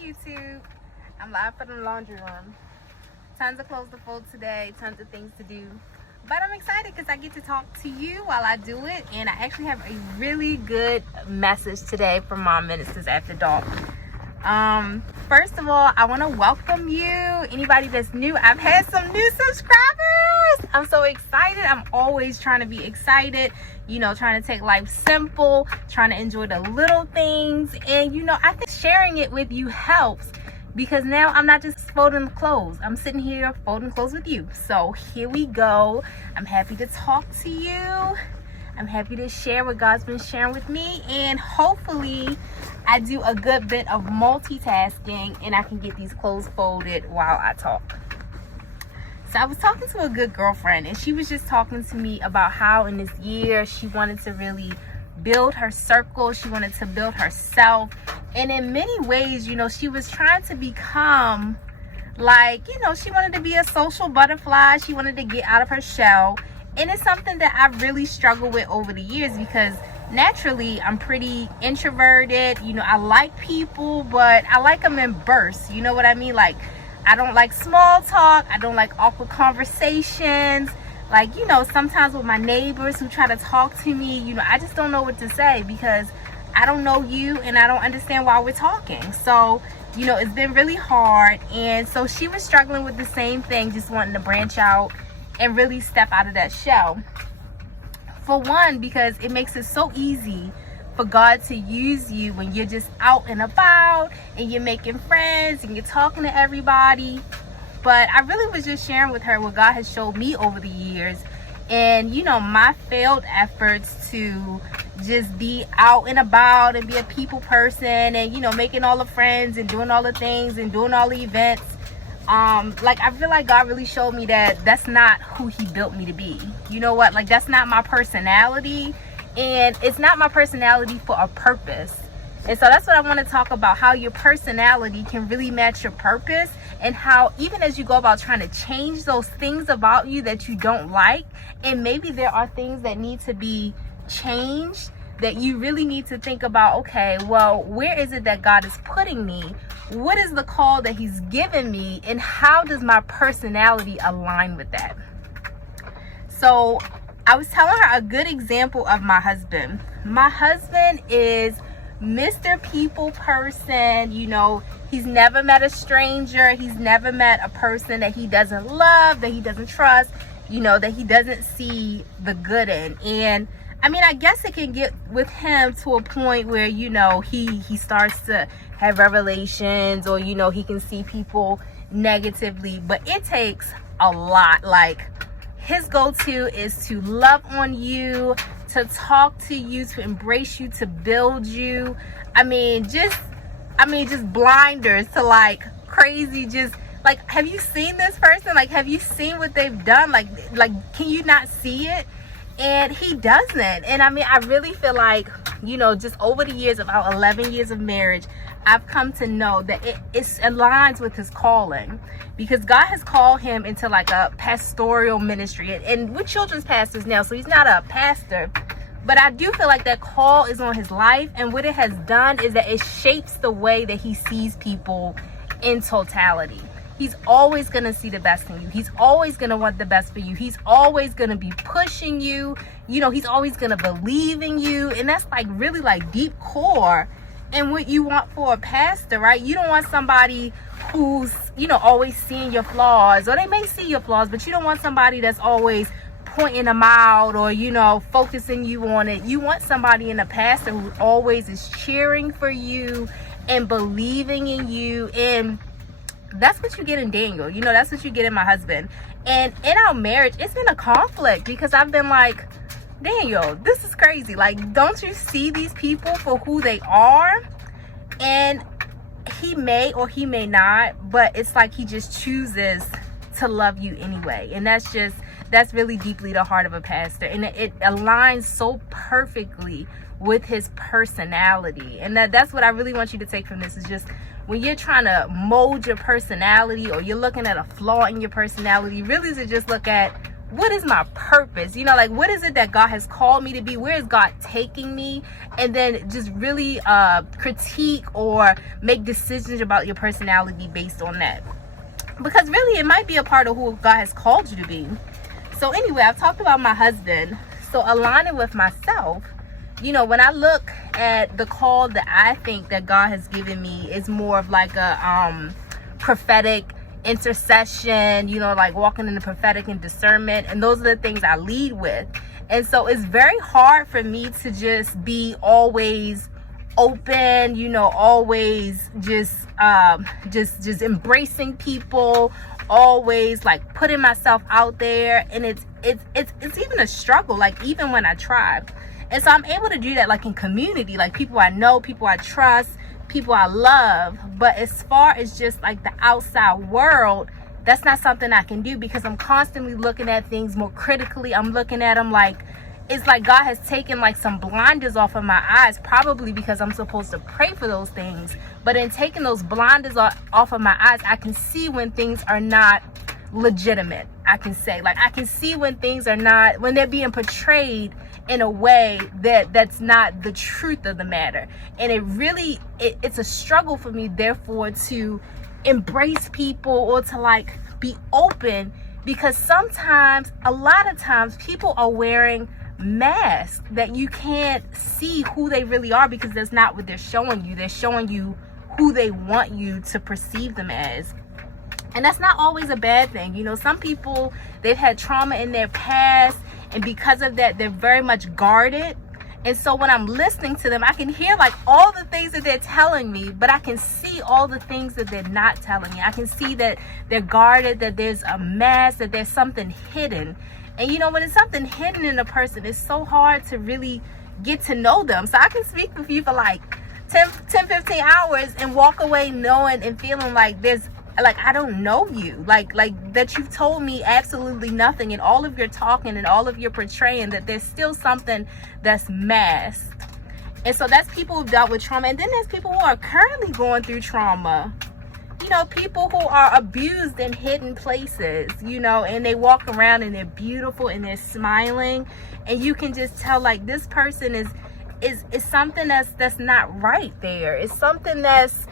YouTube. I'm live from the laundry room. Tons of clothes to fold today, tons of things to do. But I'm excited because I get to talk to you while I do it. And I actually have a really good message today from Mom Ministers After Dark. First of all, I want to welcome you. Anybody that's new, I've had some new subscribers. I'm so excited. I'm always trying to be excited, trying to take life simple, trying to enjoy the little things. And I think sharing it with you helps, because now I'm not just folding clothes. I'm sitting here folding clothes with you. So here we go. I'm happy to talk to you. I'm happy to share what God's been sharing with me, and hopefully I do a good bit of multitasking and I can get these clothes folded while I talk. So I was talking to a good girlfriend, and she was just talking to me about how in this year she wanted to really build her circle. She wanted to build herself, and in many ways, she was trying to become she wanted to be a social butterfly. She wanted to get out of her shell. And it's something that I've really struggled with over the years, because naturally I'm pretty introverted. I like people, but I like them in bursts. You know what I mean? Like, I don't like small talk. I don't like awkward conversations. Sometimes with my neighbors who try to talk to me, I just don't know what to say, because I don't know you and I don't understand why we're talking. So, it's been really hard. And so she was struggling with the same thing, just wanting to branch out and really step out of that shell. For one, because it makes it so easy for God to use you when you're just out and about and you're making friends and you're talking to everybody. But I really was just sharing with her what God has showed me over the years, and my failed efforts to just be out and about and be a people person, and making all the friends and doing all the things and doing all the events. I feel like God really showed me that that's not who He built me to be. You know what? That's not my personality, and it's not my personality for a purpose. And so that's what I want to talk about, how your personality can really match your purpose, and how even as you go about trying to change those things about you that you don't like, and maybe there are things that need to be changed, that you really need to think about, okay, well, where is it that God is putting me? What is the call that He's given me, and how does my personality align with that? So I was telling her a good example of my husband. My husband is Mr. People person. He's never met a stranger. He's never met a person that he doesn't love, that he doesn't trust, that he doesn't see the good in. And I guess it can get with him to a point where, he starts to have revelations, or, he can see people negatively, but it takes a lot. His go-to is to love on you, to talk to you, to embrace you, to build you. Just blinders to crazy, have you seen this person? Have you seen what they've done? Can you not see it? And he doesn't. And I really feel like, just over the years, about 11 years of marriage, I've come to know that it aligns with his calling, because God has called him into a pastoral ministry, and we're children's pastors now, so he's not a pastor, but I do feel like that call is on his life. And what it has done is that it shapes the way that he sees people in totality. He's always going to see the best in you. He's always going to want the best for you. He's always going to be pushing you. He's always going to believe in you. And that's really deep core and what you want for a pastor, right? You don't want somebody who's, always seeing your flaws, or they may see your flaws, but you don't want somebody that's always pointing them out, or, focusing you on it. You want somebody in a pastor who always is cheering for you and believing in you. And that's what you get in Daniel. That's what you get in my husband. And in our marriage, it's been a conflict, because I've been like, Daniel, this is crazy. Don't you see these people for who they are? And he may or he may not, but it's he just chooses to love you anyway. And that's really deeply the heart of a pastor. And it aligns so perfectly with his personality. And that's what I really want you to take from this, is just when you're trying to mold your personality, or you're looking at a flaw in your personality, really to just look at what is my purpose? You know, like, what is it that God has called me to be? Where is God taking me? And then just really critique or make decisions about your personality based on that. Because really, it might be a part of who God has called you to be. So anyway, I've talked about my husband. So aligning with myself, you know, when I look at the call that I think that God has given me, is more of like a prophetic intercession, you know, like walking in the prophetic and discernment. And those are the things I lead with. And so it's very hard for me to just be always open, you know, always just embracing people, always like putting myself out there. And it's even a struggle, like even when I try. And so I'm able to do that like in community, like people I know, people I trust, people I love. But as far as just like the outside world, that's not something I can do, because I'm constantly looking at things more critically. I'm looking at them like, it's like God has taken like some blinders off of my eyes, probably because I'm supposed to pray for those things. But in taking those blinders off of my eyes, I can see when things are not legitimate. I can say, like, I can see when things are not, when they're being portrayed in a way that's not the truth of the matter. And it really, it's a struggle for me, therefore, to embrace people or to like be open, because sometimes, a lot of times, people are wearing masks that you can't see who they really are, because that's not what they're showing you. They're showing you who they want you to perceive them as. And that's not always a bad thing. You know, some people, they've had trauma in their past, and because of that, they're very much guarded. And so when I'm listening to them, I can hear like all the things that they're telling me, but I can see all the things that they're not telling me. I can see that they're guarded, that there's a mask, that there's something hidden. And you know, when it's something hidden in a person, it's so hard to really get to know them. So I can speak with you for like 10-15 hours and walk away knowing and feeling like there's, like, I don't know you, like that you've told me absolutely nothing, and all of your talking and all of your portraying, that there's still something that's masked. And so that's people who've dealt with trauma. And then there's people who are currently going through trauma. You know, people who are abused in hidden places, you know, and they walk around and they're beautiful and they're smiling, and you can just tell like this person is something that's not right there. It's something that's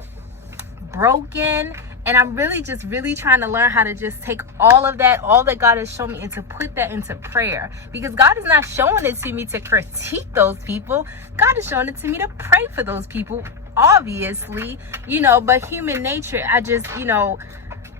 broken. And I'm really trying to learn how to just take all of that, all that God has shown me, and to put that into prayer. Because God is not showing it to me to critique those people. God is showing it to me to pray for those people, obviously, you know. But human nature, I just, you know,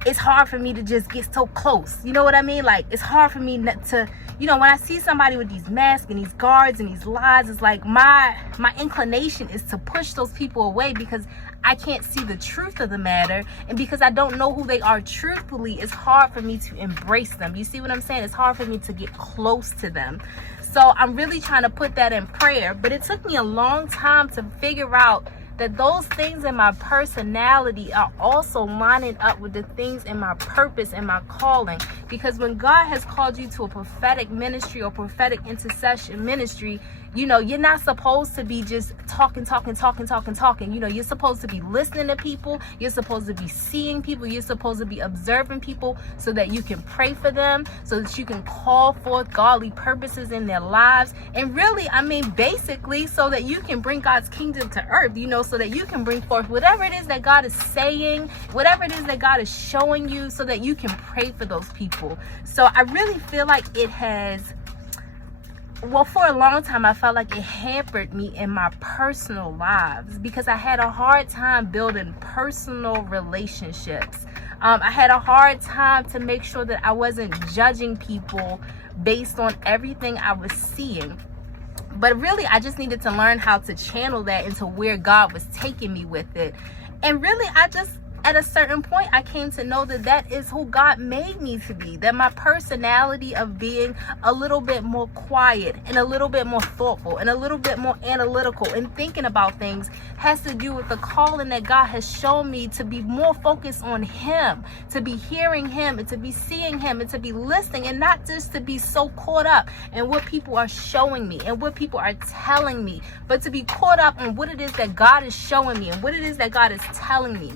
it's hard for me to just get so close. You know what I mean? Like, it's hard for me not to, you know, when I see somebody with these masks and these guards and these lies, it's like my inclination is to push those people away, because I can't see the truth of the matter. And because I don't know who they are truthfully, it's hard for me to embrace them. You see what I'm saying? It's hard for me to get close to them. So I'm really trying to put that in prayer. But it took me a long time to figure out that those things in my personality are also lining up with the things in my purpose and my calling. Because when God has called you to a prophetic ministry or prophetic intercession ministry, you know, you're not supposed to be just talking. You know, you're supposed to be listening to people. You're supposed to be seeing people. You're supposed to be observing people, so that you can pray for them, so that you can call forth godly purposes in their lives. And really, I mean, basically, so that you can bring God's kingdom to earth, you know, so that you can bring forth whatever it is that God is saying, whatever it is that God is showing you, so that you can pray for those people. So I really feel like it has, well, for a long time, I felt like it hampered me in my personal lives, because I had a hard time building personal relationships. I had a hard time to make sure that I wasn't judging people based on everything I was seeing. But really, I just needed to learn how to channel that into where God was taking me with it. And really, at a certain point, I came to know that that is who God made me to be. That my personality of being a little bit more quiet and a little bit more thoughtful and a little bit more analytical and thinking about things has to do with the calling that God has shown me to be more focused on Him, to be hearing Him, and to be seeing Him, and to be listening, and not just to be so caught up in what people are showing me and what people are telling me, but to be caught up in what it is that God is showing me and what it is that God is telling me.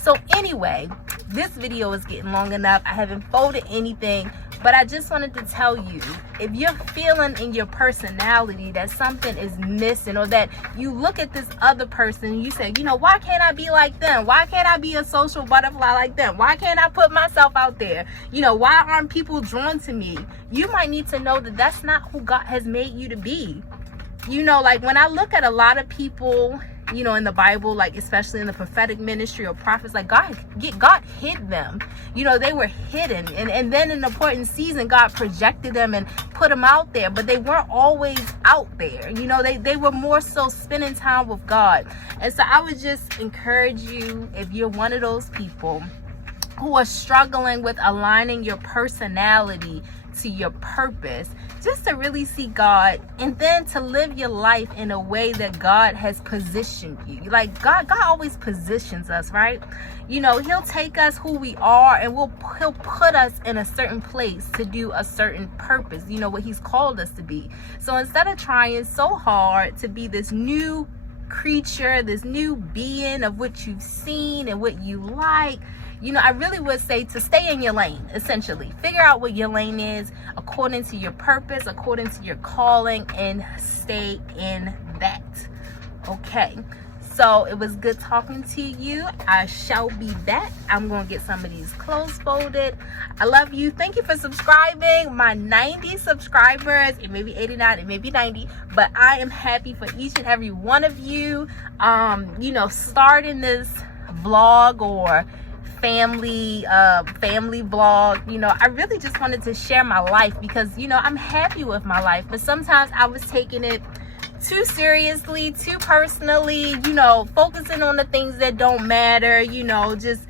So anyway, this video is getting long enough. I haven't folded anything, But I just wanted to tell you, if you're feeling in your personality that something is missing, or that you look at this other person and you say, you know, why can't I be like them? Why can't I be a social butterfly like them? Why can't I put myself out there? You know, why aren't people drawn to me? You might need to know that that's not who God has made you to be. You know, like when I look at a lot of people, you know, in the Bible, like especially in the prophetic ministry or prophets, like God hid them. You know, they were hidden, and then in an important season, God projected them and put them out there, but they weren't always out there. You know, they were more so spending time with God. And so I would just encourage you, if you're one of those people who are struggling with aligning your personality to your purpose, just to really see God, and then to live your life in a way that God has positioned you. Like God always positions us, right? You know, he'll take us who we are, and he'll put us in a certain place to do a certain purpose, you know, what he's called us to be. So instead of trying so hard to be this new creature, this new being of what you've seen and what you like, you know, I really would say to stay in your lane, essentially. Figure out what your lane is according to your purpose, according to your calling, and stay in that. Okay, so it was good talking to you. I shall be back. I'm going to get some of these clothes folded. I love you. Thank you for subscribing. My 90 subscribers, it may be 89, it may be 90, but I am happy for each and every one of you. You know, starting this vlog or family vlog, you know, I really just wanted to share my life because, you know, I'm happy with my life, but sometimes I was taking it too seriously, too personally, you know, focusing on the things that don't matter, you know, just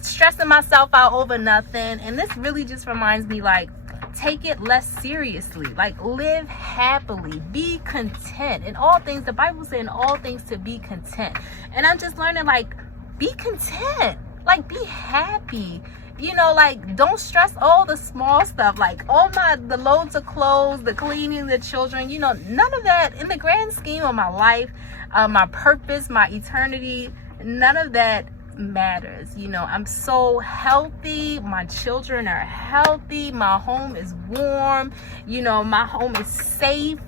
stressing myself out over nothing. And this really just reminds me, like, take it less seriously, like live happily, be content in all things. The Bible says in all things to be content, and I'm just learning, like, be content. Like, be happy, you know, like, don't stress all the small stuff, like the loads of clothes, the cleaning, the children, you know, none of that in the grand scheme of my life, my purpose, my eternity, none of that matters. You know, I'm so healthy, my children are healthy, my home is warm, you know, my home is safe.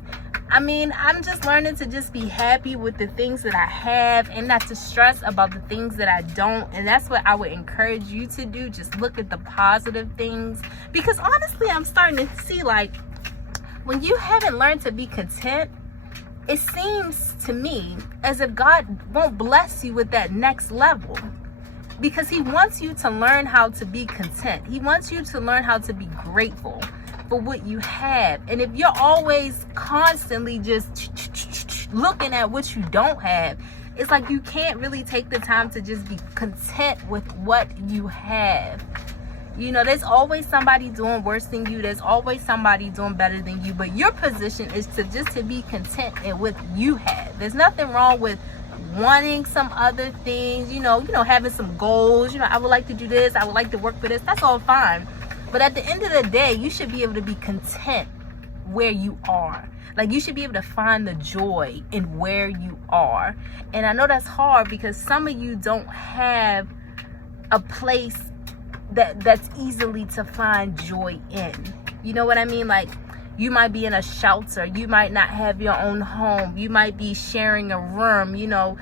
I mean, I'm just learning to just be happy with the things that I have and not to stress about the things that I don't. And that's what I would encourage you to do. Just look at the positive things. Because honestly, I'm starting to see, like, when you haven't learned to be content, it seems to me as if God won't bless you with that next level. Because he wants you to learn how to be content. He wants you to learn how to be grateful for what you have. And if you're always constantly just looking at what you don't have, it's like you can't really take the time to just be content with what you have. You know, there's always somebody doing worse than you. There's always somebody doing better than you. But your position is to be content in what you have. There's nothing wrong with wanting some other things, you know, having some goals. You know, I would like to do this, I would like to work for this. That's all fine. But at the end of the day, you should be able to be content where you are. Like, you should be able to find the joy in where you are. And I know that's hard because some of you don't have a place that's easily to find joy in. You know what I mean? Like, you might be in a shelter. You might not have your own home. You might be sharing a room, you know,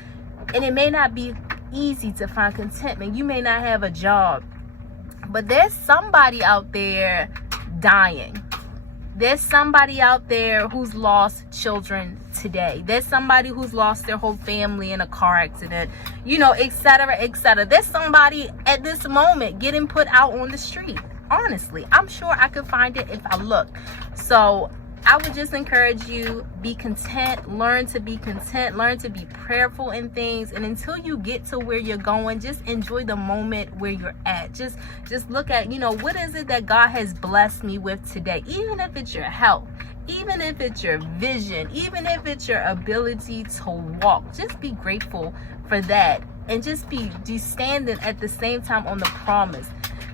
and it may not be easy to find contentment. You may not have a job. But there's somebody out there dying. There's somebody out there who's lost children today. There's somebody who's lost their whole family in a car accident, you know, etc., etc. There's somebody at this moment getting put out on the street. Honestly, I'm sure I could find it if I look. So I would just encourage you, be content, learn to be content, learn to be prayerful in things. And until you get to where you're going, just enjoy the moment where you're at. Just look at, you know, what is it that God has blessed me with today? Even if it's your health, even if it's your vision, even if it's your ability to walk, just be grateful for that. And just be standing at the same time on the promise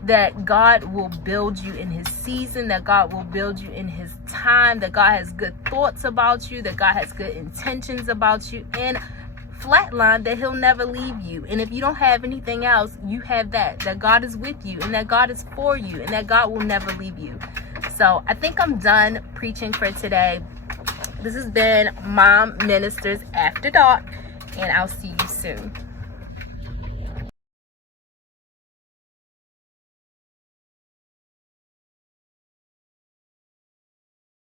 that God will build you in his season, that God will build you in his time, that God has good thoughts about you, that God has good intentions about you. And flatline, that he'll never leave you. And if you don't have anything else, you have that God is with you, and that God is for you, and that God will never leave you. So I think I'm done preaching for today. This has been Mom Ministers After Dark, and I'll see you soon.